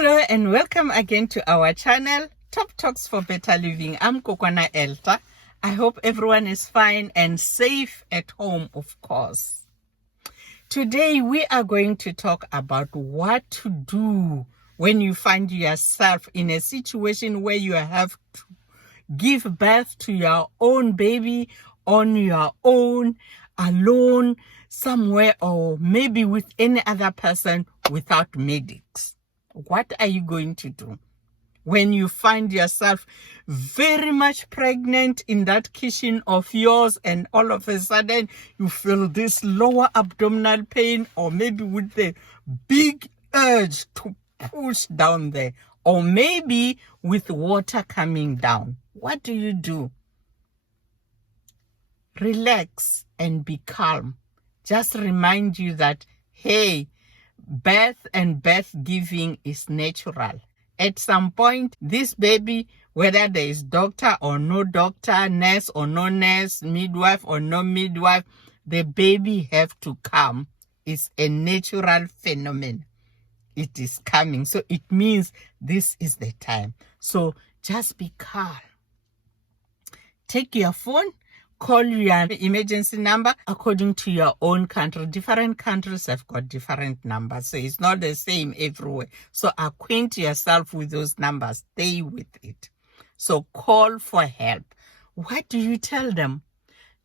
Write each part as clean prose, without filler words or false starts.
Hello and welcome again to our channel, Top Talks for Better Living. I'm Kokwana Elta. I hope everyone is fine and safe at home, of course. Today we are going to talk about what to do when you find yourself in a situation where you have to give birth to your own baby on your own, alone, somewhere, or maybe with any other person without medics. What are you going to do when you find yourself very much pregnant in that kitchen of yours and all of a sudden you feel this lower abdominal pain, or maybe with the big urge to push down there, or maybe with water coming down? What do you do? Relax and be calm. Just remind you that, hey, birth and birth giving is natural. At some point, this baby, whether there is doctor or no doctor, nurse or no nurse, midwife or no midwife, the baby have to come. It's a natural phenomenon. It is coming. So it means this is the time. So just be calm. Take your phone, call your emergency number according to your own country. Different countries have got different numbers, so it's not the same everywhere. So acquaint yourself with those numbers. Stay with it. So call for help. What do you tell them?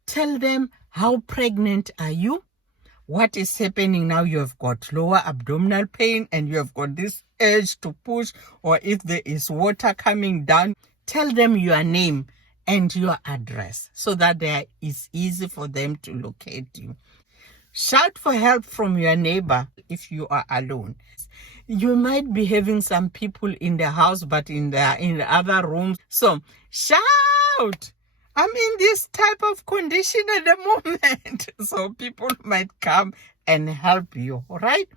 Tell them how pregnant are you? What is happening now? You have got lower abdominal pain and you have got this urge to push, or if there is water coming down, tell them your name and your address so that there is easy for them to locate you. Shout for help from your neighbor if you are alone. You might be having some people in the house, but in the other rooms. So shout. I'm in this type of condition at the moment. So people might come and help you, all right?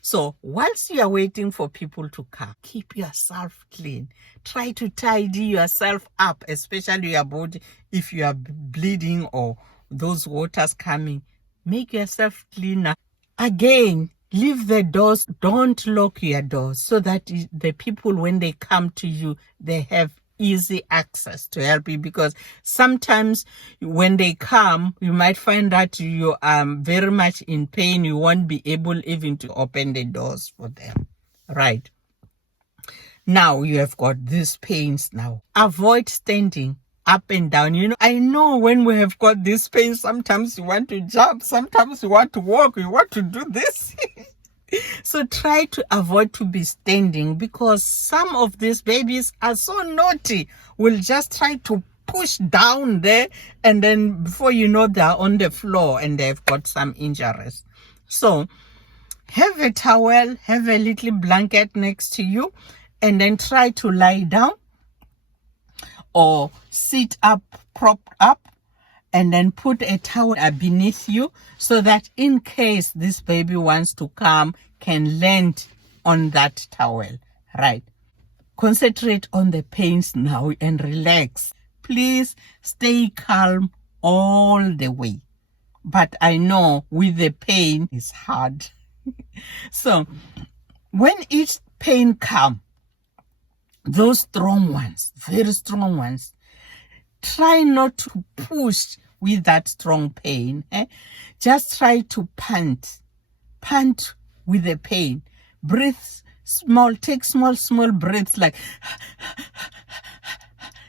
So whilst you are waiting for people to come, keep yourself clean. Try to tidy yourself up, especially your body. If you are bleeding or those waters coming, make yourself cleaner. Again, leave the doors. Don't lock your doors so that the people, when they come to you, they have easy access to help you, because sometimes when they come, you might find that you are very much in pain. You won't be able even to open the doors for them, right? Now you have got these pains now. Avoid standing up and down. You know, I know when we have got this pain, sometimes you want to jump, sometimes you want to walk, you want to do this. So try to avoid to be standing, because some of these babies are so naughty, will just try to push down there, and then before you know, they're on the floor and they've got some injuries. So have a towel, have a little blanket next to you, and then try to lie down or sit up, propped up, and then put a towel beneath you so that in case this baby wants to come, can land on that towel, right? Concentrate on the pains now and relax. Please stay calm all the way. But I know with the pain, it's hard. So when each pain comes, those strong ones, very strong ones, try not to push with that strong pain. Just try to pant with the pain. Breathe small, take small breaths like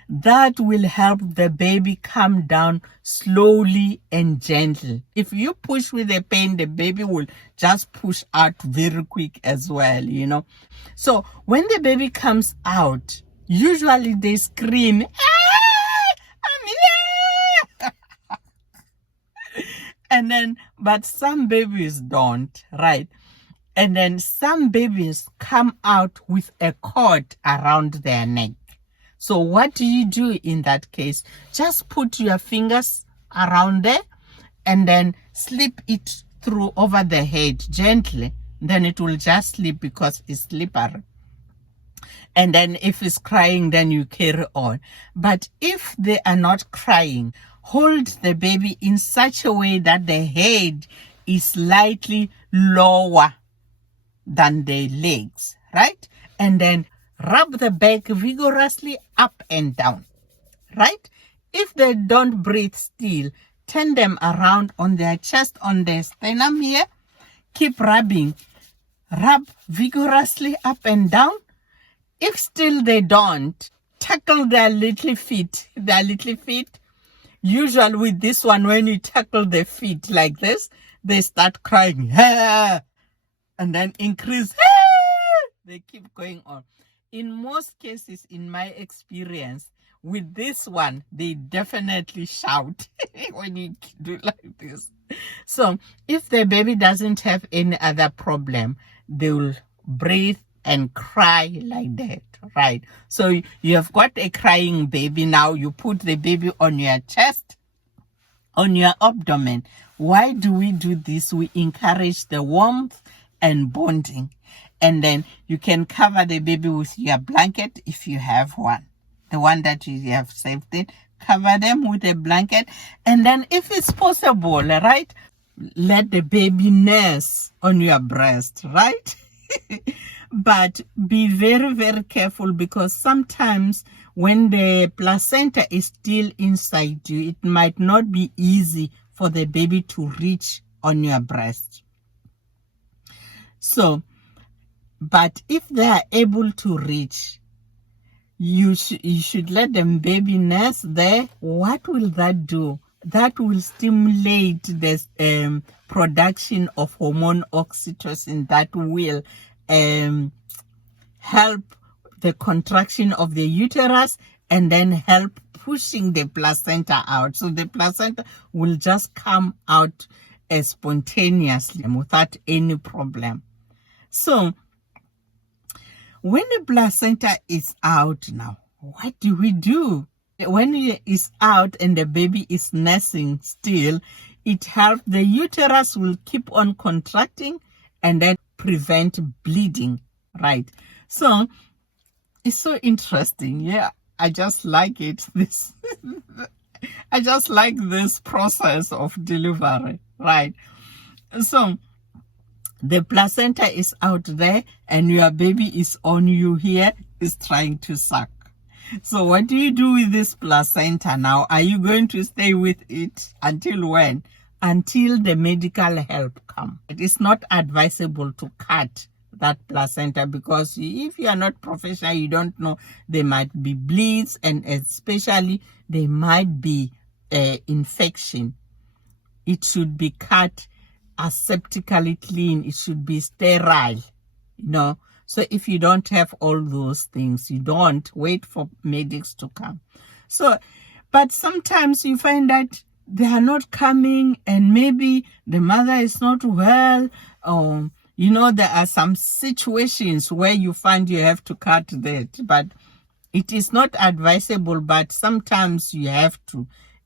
that will help the baby come down slowly and gently. If you push with the pain, the baby will just push out very quick as well, you know. So when the baby comes out, usually they scream, I'm here! And then, but some babies don't, right? And then some babies come out with a cord around their neck. So what do you do in that case? Just put your fingers around there and then slip it through over the head gently. Then it will just slip because it's slippery. And then if it's crying, then you carry on. But if they are not crying, hold the baby in such a way that the head is slightly lower than the legs, right? And then rub the back vigorously up and down, right? If they don't breathe still, turn them around on their chest, on their sternum here. Keep rubbing. Rub vigorously up and down. If still they don't, tackle their little feet. Usually with this one, when you tackle their feet like this, they start crying. And then increase. They keep going on. In most cases, in my experience, with this one, they definitely shout when you do like this. So if the baby doesn't have any other problem, they will breathe and cry like that, right? So you have got a crying baby. Now you put the baby on your chest, on your abdomen. Why do we do this? We encourage the warmth and bonding. And then you can cover the baby with your blanket if you have one. The one that you have saved it, cover them with a blanket. And then if it's possible, right, let the baby nurse on your breast, right? But be very, very careful, because sometimes when the placenta is still inside you, it might not be easy for the baby to reach on your breast. So, but if they are able to reach, you should let them baby nurse there. What will that do? That will stimulate the production of hormone oxytocin that will help the contraction of the uterus and then help pushing the placenta out. So the placenta will just come out spontaneously without any problem. So when the placenta is out now, what do we do? When it is out and the baby is nursing still, it helps. The uterus will keep on contracting and then prevent bleeding, right? So it's so interesting. Yeah, I just like it. I just like this process of delivery, right? So the placenta is out there and your baby is on you here, is trying to suck. So what do you do with this placenta now? Are you going to stay with it until when? Until the medical help come. It is not advisable to cut that placenta, because if you are not professional, you don't know, there might be bleeds, and especially there might be infection. It should be cut aseptically clean. It should be sterile, So if you don't have all those things, you don't wait for medics to come. So, but sometimes you find that they are not coming, and maybe the mother is not well, or there are some situations where you find you have to cut that, but it is not advisable, but sometimes you have to.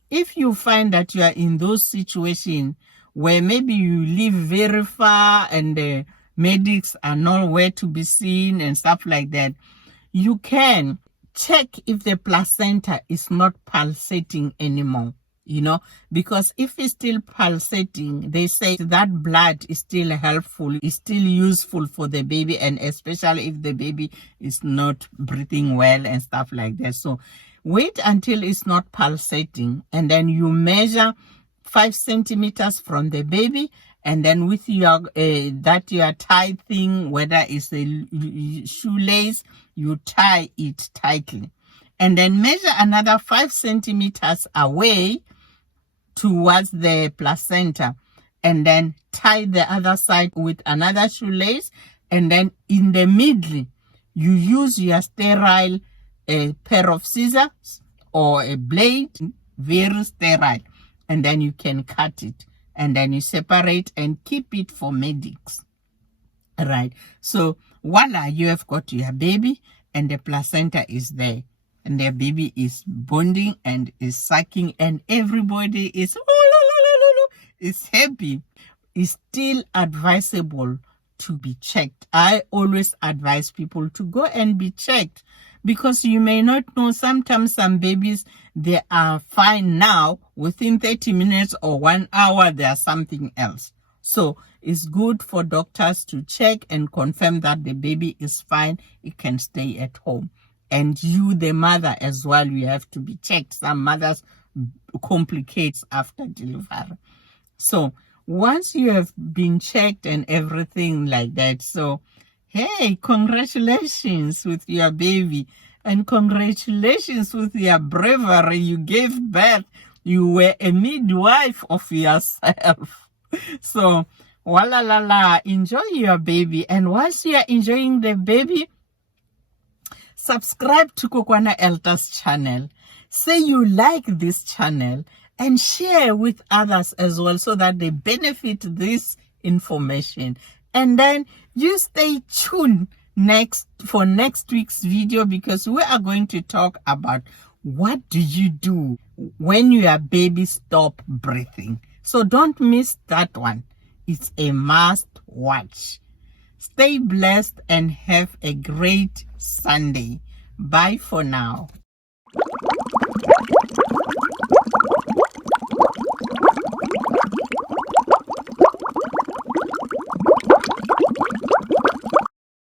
If you find that you are in those situations where maybe you live very far and the medics are nowhere to be seen and stuff like that, you can check if the placenta is not pulsating anymore, because if it's still pulsating, they say that blood is still helpful, is still useful for the baby, and especially if the baby is not breathing well and stuff like that. So wait until it's not pulsating, and then you measure 5 centimeters from the baby, and then with your your tie thing, whether it's a shoelace, you tie it tightly, and then measure another 5 centimeters away towards the placenta, and then tie the other side with another shoelace, and then in the middle you use your sterile pair of scissors or a blade, very sterile, and then you can cut it, and then you separate and keep it for medics, right? So voila, you have got your baby and the placenta is there, and the baby is bonding and is sucking, and everybody is happy. It's still advisable to be checked. I always advise people to go and be checked, because you may not know, sometimes some babies, they are fine now, within 30 minutes or 1 hour, there's something else. So it's good for doctors to check and confirm that the baby is fine. It can stay at home. And you, the mother, as well, you have to be checked. Some mothers complicate after delivery. So once you have been checked and everything like that, so hey, congratulations with your baby, and congratulations with your bravery. You gave birth. You were a midwife of yourself. So, wala la la, enjoy your baby. And whilst you are enjoying the baby, subscribe to Kukwana Elders channel. Say you like this channel and share with others as well so that they benefit this information. And then you stay tuned for next week's video, because we are going to talk about what do you do when your baby stop breathing. So don't miss that one. It's a must watch. Stay blessed and have a great Sunday. Bye for now.